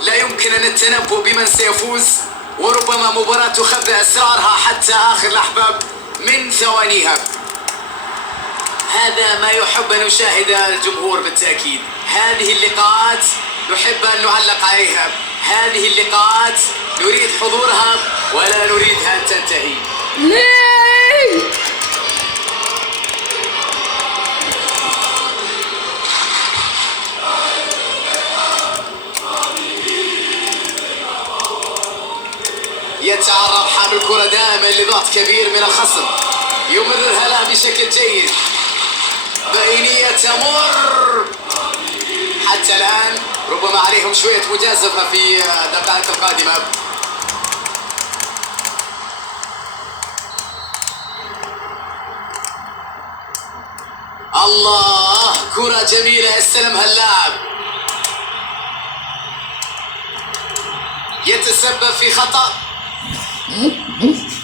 لا يمكن أن التنبؤ بمن سيفوز، وربما مباراة تخبئ أسرارها حتى آخر لحظة من ثوانيها. هذا ما يحب أن يشاهده الجمهور بالتأكيد. هذه اللقاءات نحب أن نعلق عليها، هذه اللقاءات نريد حضورها ولا نريدها أن تنتهي. ليه؟ يتعرض حامل الكرة دائما لضغط كبير من الخصم، يمررها له بشكل جيد، بينية تمر حتى الآن، ربما عليهم شوية مجازفة في الدقائق القادمة. الله، كرة جميلة استلمها اللاعب، يتسبب في خطأ،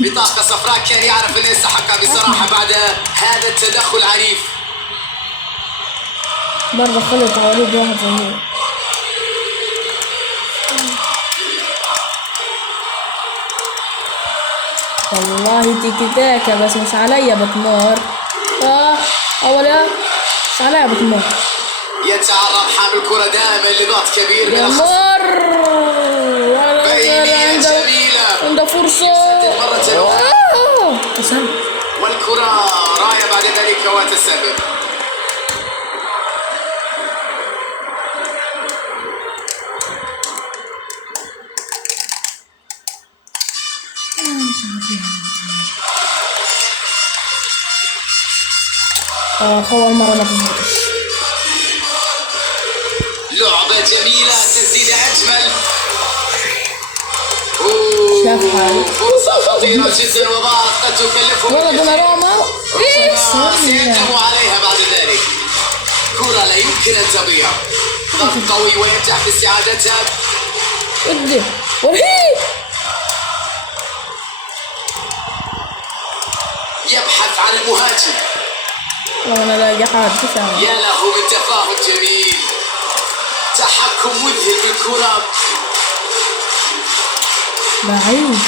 بطاقة صفراء كان يعرف أنه يستحقها بصراحة بعد هذا التدخل العنيف. برضه خلط وليد واحد زي والله تيكي تاكا، بس مش عليا بتمر. أولا مش عليا بتمر. يتعرض حامل الكرة دائما لضغط كبير من الخصم. بينية جميلة، عنده فرصة مرة والكرة راية بعد ذلك وتسبب. أول مرة ما تزبطش. لعبة جميلة، تسديد أجمل. فرصة خطيرة جدا وضاعت قد تكلفهم والله دوناروما سيندم عليها بعد ذلك. كرة لا يمكن أن تضيع، ضغط قوي وينجح في استعادتها. ودي وهي يبحث عن المهاجم. وانا لاقي حد يا له من تفاهم جميل، تحكم مذهل بالكرة. لعيب.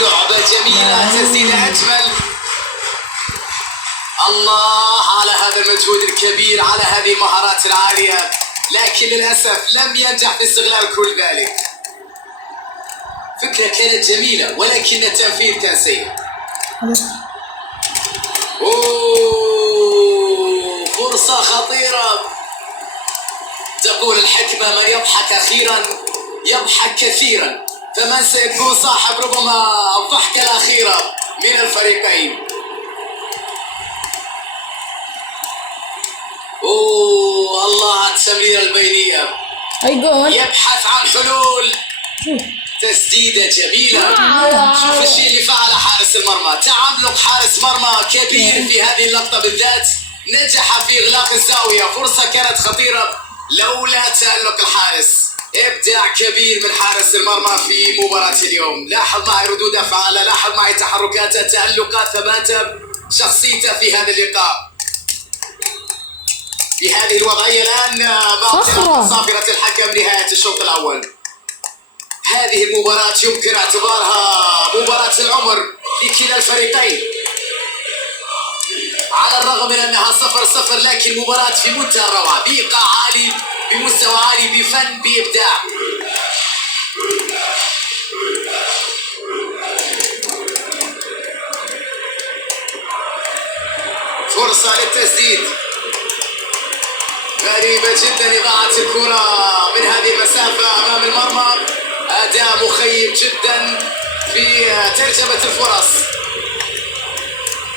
لعبة جميلة، تسديد أجمل. الله على هذا المجهود الكبير، على هذه المهارات العالية، لكن للأسف لم ينجح في استغلال كل ذلك. فكرة كانت جميلة ولكن التنفيذ كان سيء. فرصة خطيرة. تقول الحكمة من يضحك أخيرا يضحك كثيرا، فمن سيكون صاحب ربما الضحكة الأخيرة من الفريقين؟ الله على التمريرة البينية، يبحث عن حلول. تسديدة جميلة. شوف الشيء اللي فعله حارس المرمى، تعمق حارس مرمى كبير في هذه اللقطة بالذات، نجح في إغلاق الزاوية. فرصة كانت خطيرة لولا تألق الحارس. إبداع كبير من حارس المرمى في مباراة اليوم. لاحظ معي ردود أفعاله، لاحظ معي تحركاته، تألقات، ثباته، شخصيته في هذا اللقاء. في هذه الوضعية الآن صافرة الحكم نهاية الشوط الأول. هذه المباراة يمكن اعتبارها مباراة العمر لكلا الفريقين، على الرغم من أنها 0-0، لكن مباراة في منتهى الروعة، بإيقاع عالي، بمستوى عالي، بفن، بإبداع. فرصة للتسديد، غريبة جدا إضاعة الكرة من هذه المسافة أمام المرمى. أداء مخيب جدا في ترجمة الفرص.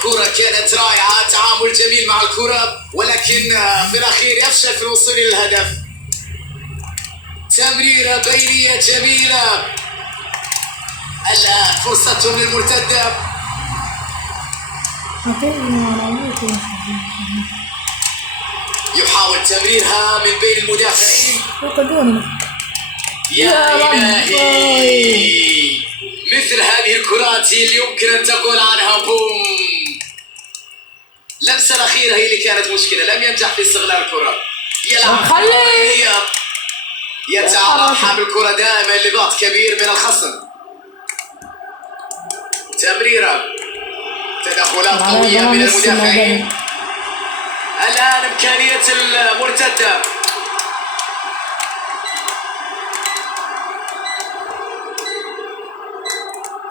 كرة كانت رائعة، تعامل جميل مع الكرة، ولكن في الأخير يفشل في الوصول إلى الهدف. تمريرة بينية جميلة. الآن فرصتهم للمرتدة. يحاول تمريرها من بين المدافعين. يا إلهي، مثل هذه الكرات اللي يمكن أن تقول عنها بوم. اللمسة الأخيرة هي اللي كانت مشكلة، لم ينجح في استغلال الكرة. يلعب يتعرض حامل الكرة دائما لضغط كبير من الخصم. تمريرة، تدخلات قوية من المدافعين. الآن إمكانية المرتدة.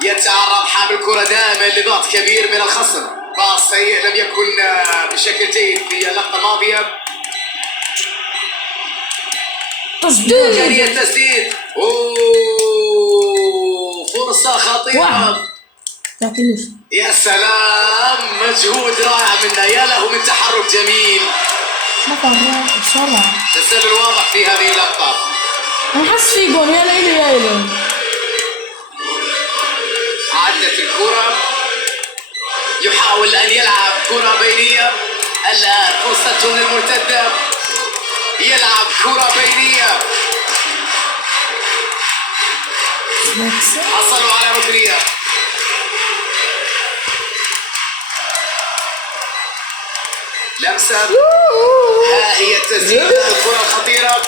يتعرض حامل الكرة دائما لضغط كبير من الخصم. باص سيء لم يكن بشكل جيد في اللقطة الماضية. إمكانية تسديد. فرصة خطيرة. يا سلام، مجهود رائع منا، يا له من تحرك جميل. تسلل واضح في هذه اللقطة. أنا حاسس في جول. يا ليلي يا ليلي. عدت الكرة، يحاول أن يلعب كرة بينية. الآن فرصته للمرتدة، يلعب كرة بينية. حصلوا على ركنية. لمسة، ها هي التسديد. الكرة الخطيرة.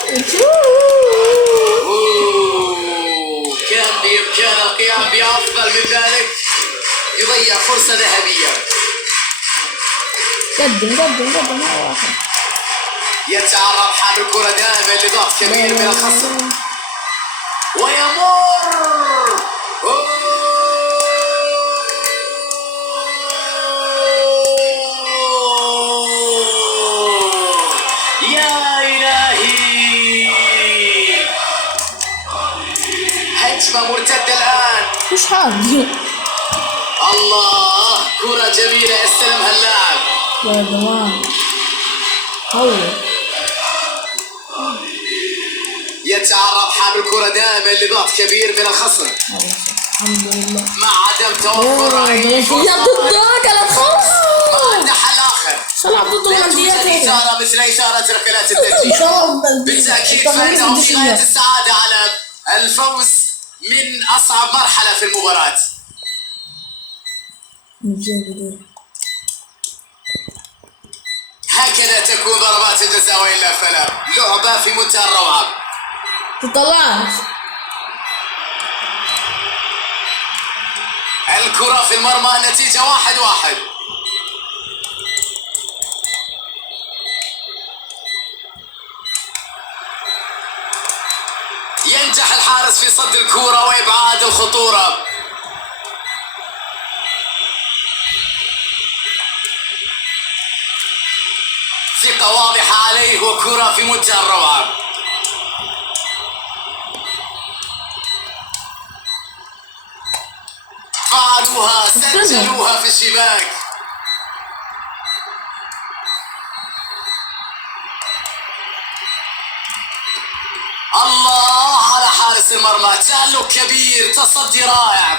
كان بإمكانه القيام بأفضل من ذلك، يضيع فرصة ذهبية. قدم يتعرض حامل الكرة دائما لضغط كبير من الخصم ويمر. يا إلهي، هجمة مرتدة الآن. مش حاضر. الله، كرة جميلة يستلمها اللاعب. يا جماعة قوي. يتعرض حامل الكرة دائما لضغط كبير من الخصم. الحمد لله. مع عدم توفر أي فرصة. ضدك على الخصم. ما عنده حل آخر. صلاح ضد لا توجد إثارة مثل إثارة ركلات الترجيح. بالتأكيد فإنه في غاية السعادة على الفوز من أصعب مرحلة في المباراة. هكذا تكون ضربات الجزاء وإلا فلا. لعبة في منتهى الروعة. تطلعت الكرة في المرمى، النتيجة 1-1. ينجح الحارس في صد الكرة وإبعاد الخطورة. ثقة واضحة عليه وكرة في منتهى الروعة. فعلوها، سجلوها في الشباك. الله على حارس المرمى، تألق كبير، تصدي رائع.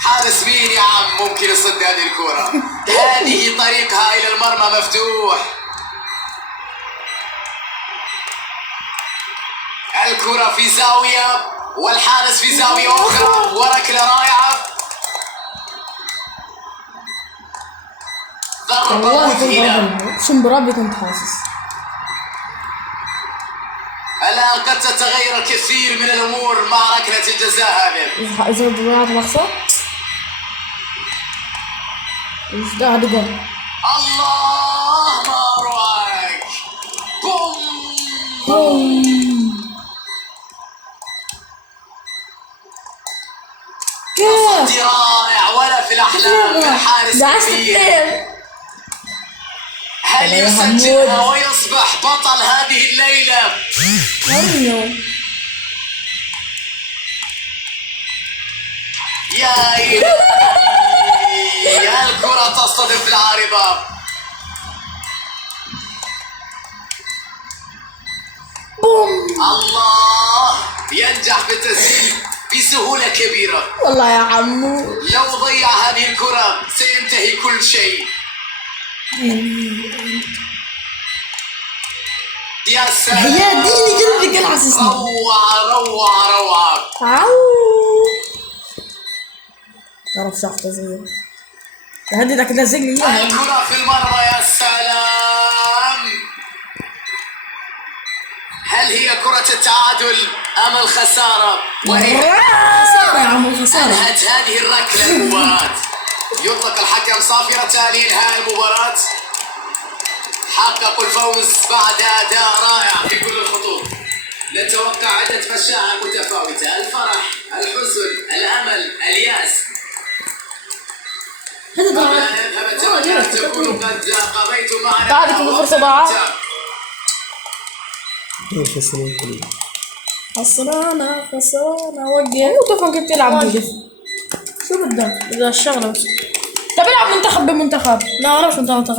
حارس مين يا عم ممكن يصد هذه الكرة؟ هذه طريقها إلى المرمى مفتوح. الكرة في زاوية والحارس في زاوية أخرى، وركلة رائعة. ضربة مذهلة. شن بربي كنت حاسس. الآن قد تتغير الكثير من الأمور مع ركلة الجزاء هذه. إذا ضيعت مقصد إيش ده هذا جول. الله، ما رأيك؟ بوم. تصدي رائع ولا في الأحلام من حارس كبير. هل يسجلها ويصبح بطل هذه الليلة؟ يا الكرة تصطدم العارضة. بوم. الله، ينجح بالتسجيل بسهولة كبيرة. والله يا عمو، لو ضيع هذه الكرة سينتهي كل شيء. يا سلام، يا ديني قلبي قلع اساسا. روعة روعة روعة. تعرف شخص زي هددك تلزق لي اياها. الكرة في المرمى، يا سلام. هل هي كرة التعادل أم الخسارة؟ وهي خسارة يا عم، الخسارة. أنهت هذه الركلة المباراة. يطلق الحكم صافرة لإنهاء المباراة. حققوا الفوز بعد أداء رائع في كل الخطوط. نتوقع عدة مشاعر متفاوتة: الفرح، الحزن، الأمل، اليأس. قبل أن نذهب أتمنى أن تكونوا قد قضيتم معنا بعد كل فرصة ضاعت. خسرانة وقف. وقف كيف تلعب وقف. شو بدك؟ إذا الشغلة بس. طب العب منتخب بمنتخب. لا أنا مش منتخب.